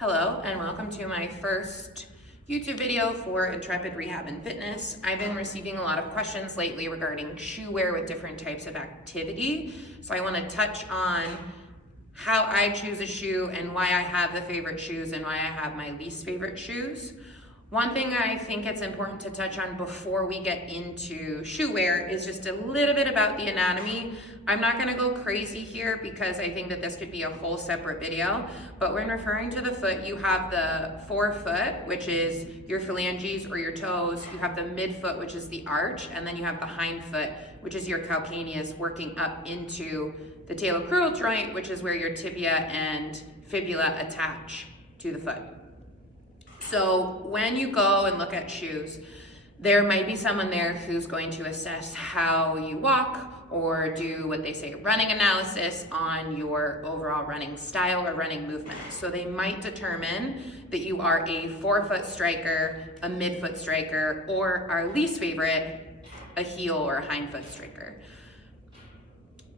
Hello and welcome to my first YouTube video for Intrepid Rehab and Fitness. I've been receiving a lot of questions lately regarding shoe wear with different types of activity. So I want to touch on how I choose a shoe and why I have the favorite shoes and why I have my least favorite shoes. One thing I think it's important to touch on before we get into shoe wear is just a little bit about the anatomy. I'm not going to go crazy here because I think that this could be a whole separate video, but when referring to the foot, you have the forefoot, which is your phalanges or your toes. You have the midfoot, which is the arch, and then you have the hindfoot, which is your calcaneus working up into the talocrural joint, which is where your tibia and fibula attach to the foot. So when you go and look at shoes, there might be someone there who's going to assess how you walk or do what they say running analysis on your overall running style or running movement. So they might determine that you are a forefoot striker, a midfoot striker, or our least favorite, a heel or a hindfoot striker.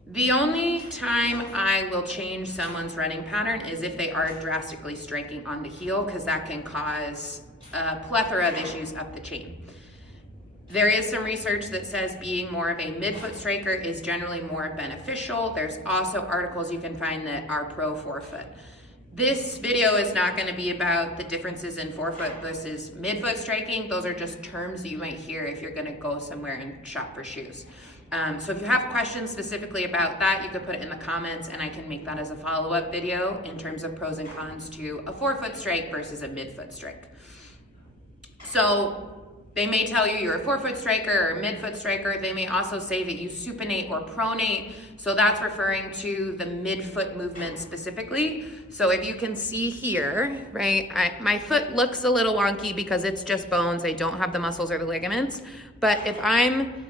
The only time I will change someone's running pattern is if they are drastically striking on the heel, because that can cause a plethora of issues up the chain. There is some research that says being more of a midfoot striker is generally more beneficial. There's also articles you can find that are pro forefoot. This video is not going to be about the differences in forefoot versus midfoot striking. Those are just terms that you might hear if you're going to go somewhere and shop for shoes. So if you have questions specifically about that, you could put it in the comments and I can make that as a follow-up video in terms of pros and cons to a forefoot strike versus a midfoot strike. So they may tell you you're a forefoot striker or a midfoot striker. They may also say that you supinate or pronate. So that's referring to the midfoot movement specifically. So if you can see here, right, my foot looks a little wonky because it's just bones. I don't have the muscles or the ligaments. But if I'm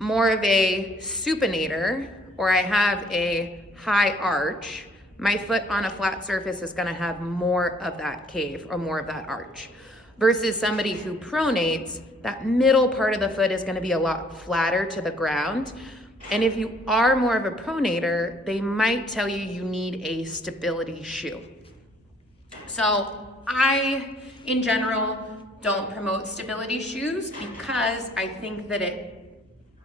more of a supinator or I have a high arch, my foot on a flat surface is going to have more of that cave or more of that arch. Versus somebody who pronates, that middle part of the foot is going to be a lot flatter to the ground. And if you are more of a pronator, they might tell you you need a stability shoe. So I, in general, don't promote stability shoes because I think that it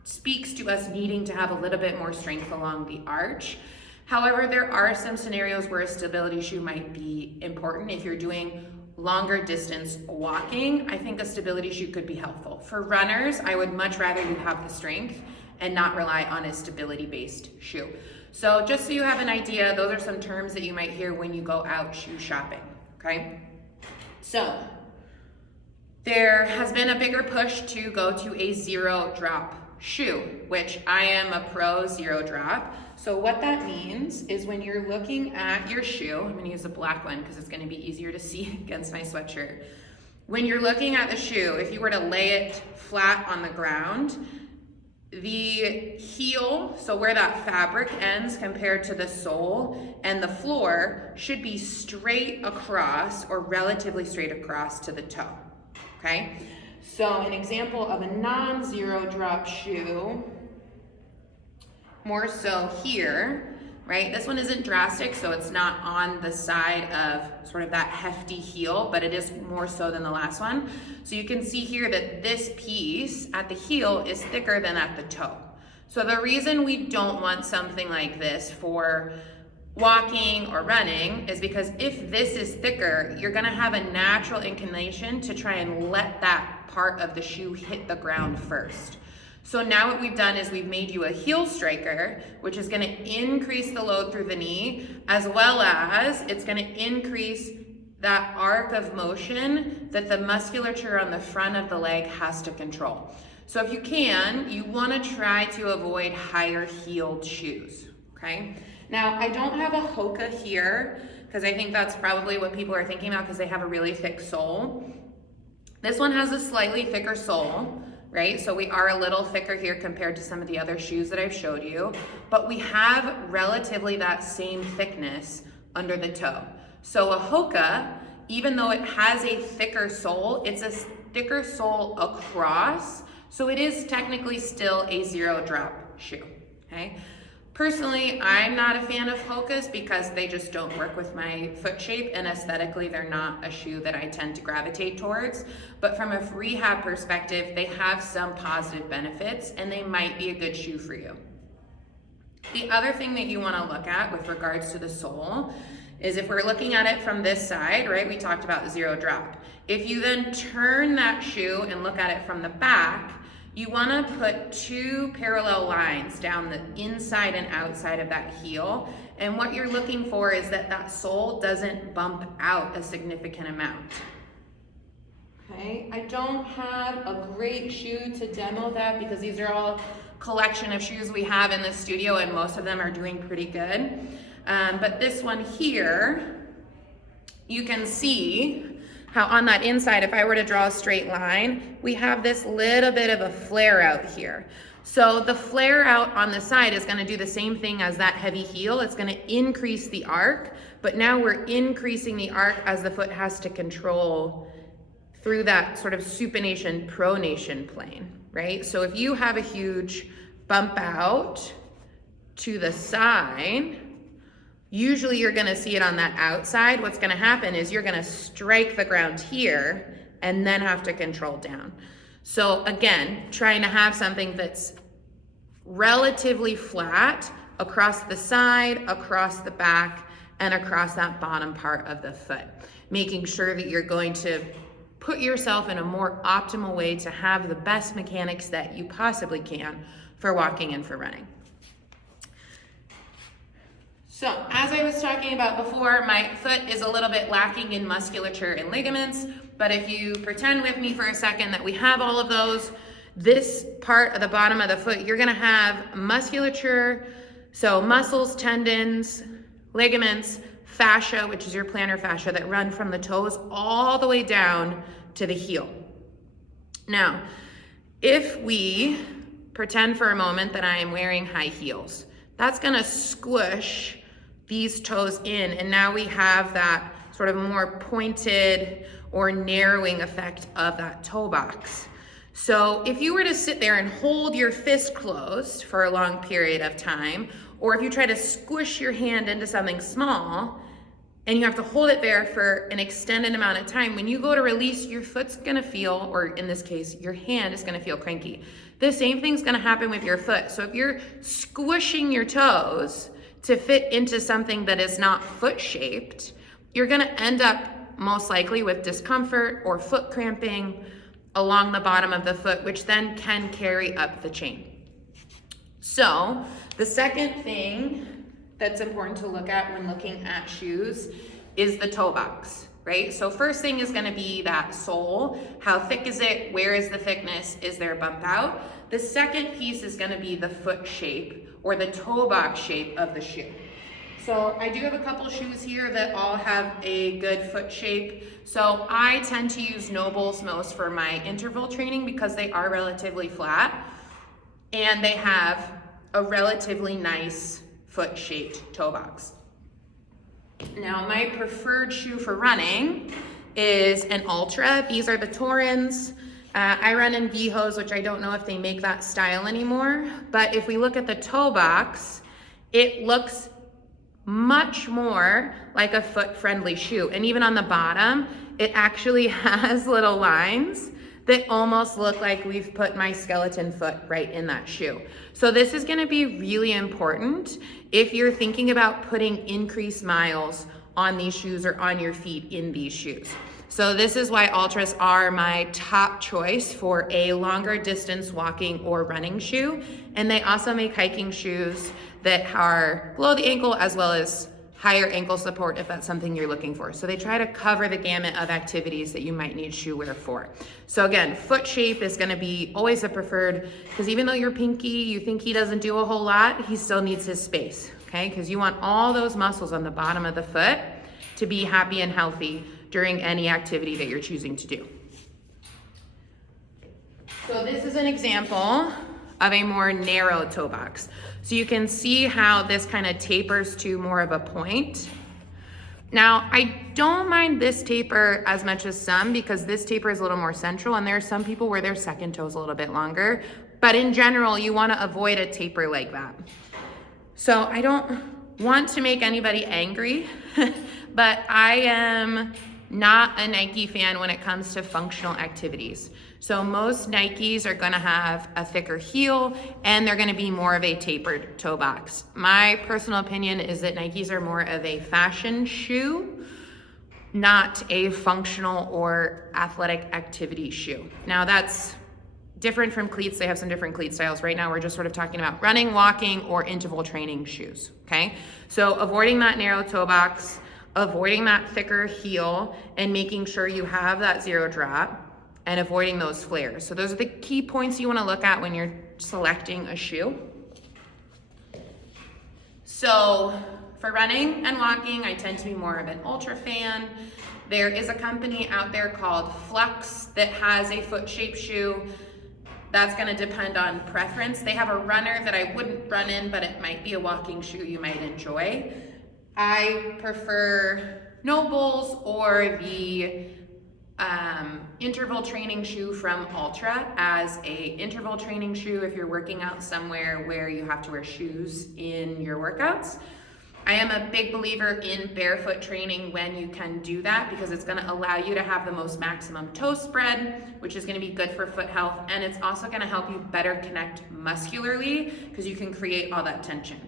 speaks to us needing to have a little bit more strength along the arch. However, there are some scenarios where a stability shoe might be important. If you're doing longer distance walking, I think a stability shoe could be helpful. For runners, I would much rather you have the strength and not rely on a stability-based shoe. So just so you have an idea, those are some terms that you might hear when you go out shoe shopping, okay? So there has been a bigger push to go to a zero drop shoe, which I am a pro zero drop. So what that means is when you're looking at your shoe, I'm gonna use a black one because it's gonna be easier to see against my sweatshirt. When you're looking at the shoe, if you were to lay it flat on the ground, the heel, so where that fabric ends compared to the sole and the floor should be straight across or relatively straight across to the toe, okay? So an example of a non-zero drop shoe, more so here, right? This one isn't drastic, so it's not on the side of sort of that hefty heel, but it is more so than the last one. So you can see here that this piece at the heel is thicker than at the toe. So the reason we don't want something like this for walking or running is because if this is thicker, you're gonna have a natural inclination to try and let that part of the shoe hit the ground first. So now what we've done is we've made you a heel striker, which is gonna increase the load through the knee, as well as it's gonna increase that arc of motion that the musculature on the front of the leg has to control. So if you can, you wanna try to avoid higher heeled shoes, okay? Now, I don't have a Hoka here because I think that's probably what people are thinking about because they have a really thick sole. This one has a slightly thicker sole, right? So we are a little thicker here compared to some of the other shoes that I've showed you, but we have relatively that same thickness under the toe. So a Hoka, even though it has a thicker sole, it's a thicker sole across, so it is technically still a zero drop shoe, okay? Personally, I'm not a fan of Hokas because they just don't work with my foot shape, and aesthetically they're not a shoe that I tend to gravitate towards. But from a rehab perspective, they have some positive benefits and they might be a good shoe for you. The other thing that you want to look at with regards to the sole is if we're looking at it from this side, right? We talked about the zero drop. If you then turn that shoe and look at it from the back, you want to put two parallel lines down the inside and outside of that heel. And what you're looking for is that that sole doesn't bump out a significant amount. Okay, I don't have a great shoe to demo that because these are all collection of shoes we have in the studio and most of them are doing pretty good. But this one here, you can see how on that inside, if I were to draw a straight line, we have this little bit of a flare out here. So the flare out on the side is gonna do the same thing as that heavy heel. It's gonna increase the arc, but now we're increasing the arc as the foot has to control through that sort of supination, pronation plane, right? So if you have a huge bump out to the side, usually you're gonna see it on that outside. What's gonna happen is you're gonna strike the ground here and then have to control down. So again, trying to have something that's relatively flat across the side, across the back, and across that bottom part of the foot. Making sure that you're going to put yourself in a more optimal way to have the best mechanics that you possibly can for walking and for running. So as I was talking about before, my foot is a little bit lacking in musculature and ligaments, but if you pretend with me for a second that we have all of those, this part of the bottom of the foot, you're gonna have musculature, so muscles, tendons, ligaments, fascia, which is your plantar fascia that run from the toes all the way down to the heel. Now, if we pretend for a moment that I am wearing high heels, that's gonna squish these toes in, and now we have that sort of more pointed or narrowing effect of that toe box. So if you were to sit there and hold your fist closed for a long period of time, or if you try to squish your hand into something small and you have to hold it there for an extended amount of time, when you go to release, your foot's gonna feel, or in this case, your hand is gonna feel cranky. The same thing's gonna happen with your foot. So if you're squishing your toes to fit into something that is not foot shaped, you're gonna end up most likely with discomfort or foot cramping along the bottom of the foot, which then can carry up the chain. So the second thing that's important to look at when looking at shoes is the toe box, right? So first thing is gonna be that sole. How thick is it? Where is the thickness? Is there a bump out? The second piece is gonna be the foot shape or the toe box shape of the shoe. So I do have a couple shoes here that all have a good foot shape. So I tend to use Nobulls most for my interval training because they are relatively flat and they have a relatively nice foot shaped toe box. Now my preferred shoe for running is an Altra. These are the Taurins. I run in Vihos, which I don't know if they make that style anymore, but if we look at the toe box, it looks much more like a foot-friendly shoe. And even on the bottom, it actually has little lines that almost look like we've put my skeleton foot right in that shoe. So this is gonna be really important if you're thinking about putting increased miles on these shoes or on your feet in these shoes. So this is why Altras are my top choice for a longer distance walking or running shoe. And they also make hiking shoes that are below the ankle as well as higher ankle support if that's something you're looking for. So they try to cover the gamut of activities that you might need shoe wear for. So again, foot shape is gonna be always a preferred, because even though you're pinky, you think he doesn't do a whole lot, he still needs his space, okay? Because you want all those muscles on the bottom of the foot to be happy and healthy during any activity that you're choosing to do. So this is an example of a more narrow toe box. So you can see how this kind of tapers to more of a point. Now, I don't mind this taper as much as some because this taper is a little more central, and there are some people where their second toe is a little bit longer, but in general, you want to avoid a taper like that. So I don't want to make anybody angry, but I am not a Nike fan when it comes to functional activities. So most Nikes are gonna have a thicker heel and they're gonna be more of a tapered toe box. My personal opinion is that Nikes are more of a fashion shoe, not a functional or athletic activity shoe. Now that's different from cleats. They have some different cleat styles. Right now we're just sort of talking about running, walking, or interval training shoes, okay? So avoiding that narrow toe box, avoiding that thicker heel, and making sure you have that Xero drop, and avoiding those flares. So those are the key points you wanna look at when you're selecting a shoe. So for running and walking, I tend to be more of an Ultra fan. There is a company out there called Flux that has a foot-shaped shoe. That's gonna depend on preference. They have a runner that I wouldn't run in, but it might be a walking shoe you might enjoy. I prefer Nobulls or the interval training shoe from Altra as a interval training shoe if you're working out somewhere where you have to wear shoes in your workouts. I am a big believer in barefoot training when you can do that, because it's gonna allow you to have the most maximum toe spread, which is gonna be good for foot health, and it's also gonna help you better connect muscularly because you can create all that tension.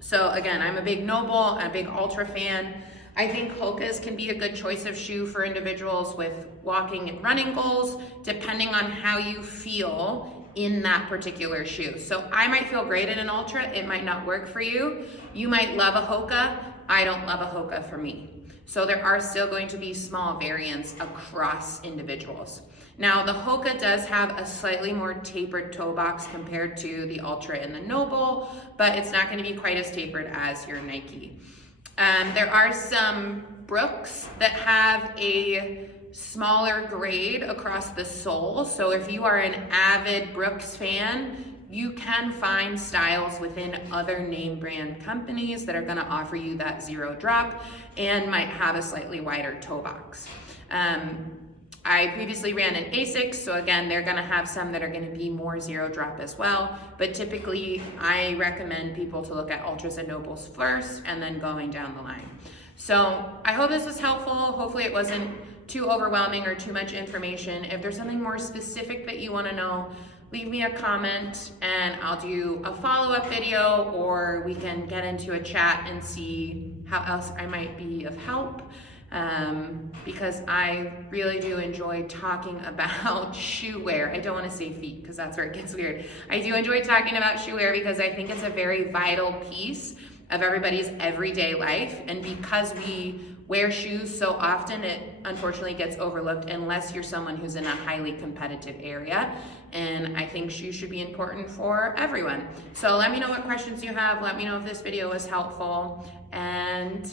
So again, I'm a big Nobull, a big Ultra fan. I think Hoka's can be a good choice of shoe for individuals with walking and running goals, depending on how you feel in that particular shoe. So I might feel great in an Ultra, it might not work for you. You might love a Hoka, I don't love a Hoka for me. So there are still going to be small variants across individuals. Now the Hoka does have a slightly more tapered toe box compared to the Ultra and the Nobull, but it's not gonna be quite as tapered as your Nike. There are some Brooks that have a smaller grade across the sole. So if you are an avid Brooks fan, you can find styles within other name brand companies that are gonna offer you that Xero drop and might have a slightly wider toe box. I previously ran an Asics, so again, they're gonna have some that are gonna be more Xero drop as well, but typically I recommend people to look at Altras and Nobulls first and then going down the line. So I hope this was helpful. Hopefully it wasn't too overwhelming or too much information. If there's something more specific that you wanna know, leave me a comment and I'll do a follow-up video, or we can get into a chat and see how else I might be of help. Because I really do enjoy talking about shoe wear. I don't want to say feet because that's where it gets weird. I do enjoy talking about shoe wear because I think it's a very vital piece of everybody's everyday life, and because we wear shoes so often, it unfortunately gets overlooked unless you're someone who's in a highly competitive area. And I think shoes should be important for everyone. So let me know what questions you have. Let me know if this video was helpful, and